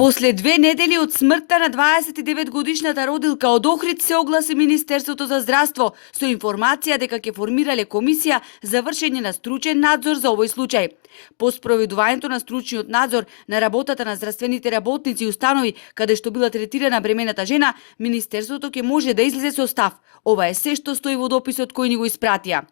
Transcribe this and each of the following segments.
После 2 недели од смртта на 29-годишната родилка од Охрид се огласи Министерството за здравство со информација дека ќе формирале комисија за вршење на стручен надзор за овој случај. По спроведувањето на стручниот надзор на работата на здравствените работници и установи каде што била третирана бремената жена, Министерството ќе може да излезе со став. Ова е се што стои во дописот кој ни го испратија.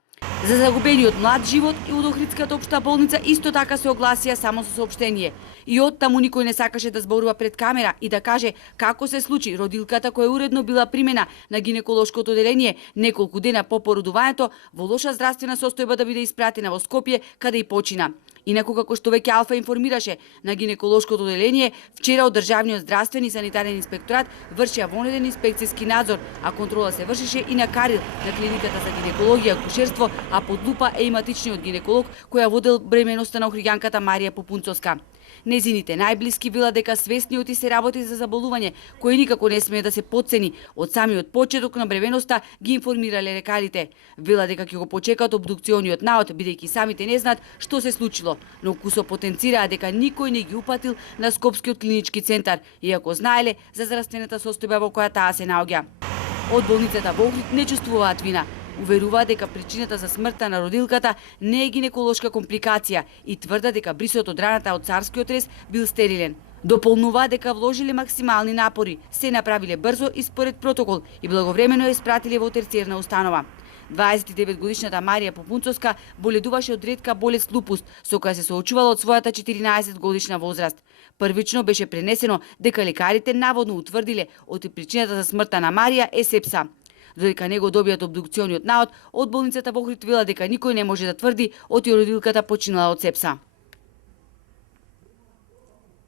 За загубениот млад живот и од Охридската општа болница исто така се огласија само со соопштение. И оттаму никој не сакаше да зборува пред камера и да каже како се случи родилката која уредно била примена на гинеколошкото оделение неколку дена по породувањето во лоша здравствена состојба да биде испратена во Скопје каде и почина. Инаку, како што веќе Алфа информираше на гинеколошкото оделение, вчера од Државниот здравствен и санитарен инспекторат вршија вонреден инспекцијски надзор, а контрола се вршеше и на Карил, на клиниката за гинекологија и акушерство, а под лупа е и матичниот гинеколог која водел бременоста на охриѓанката Марија Попунцовска. Незините најблиски вела дека свесни оти се работи за заболување кој никако не смее да се потцени. Од самиот почеток на бременоста ги информирале лекарите. Вела дека ќе го почекаат обдукциониот наод, бидејќи самите не знаат што се случило, но кусо потенцираа дека никој не ги упатил на Скопскиот клинички центар, иако знаеле за здравствената состојба во која таа се наоѓа. Од болницата во Охрид не чувствуваат вина. Уверуваат дека причината за смртта на родилката не е гинеколошка компликација и тврдат дека брисот од раната од царскиот рез бил стерилен. Дополнуваат дека вложиле максимални напори, се направиле брзо и според протокол и благовремено ја испратиле во терциерна установа. 29-годишната Марија Попунцовска боледуваше од ретка болест лупус, со која се соочувала од својата 14-годишна возраст. Првично беше пренесено дека лекарите наводно утврдиле оти причината за смртта на Марија е сепса. Додека не го добијат обдукциониот наод, од болницата во Охрид вела дека никој не може да тврди оти родилката починала од сепса.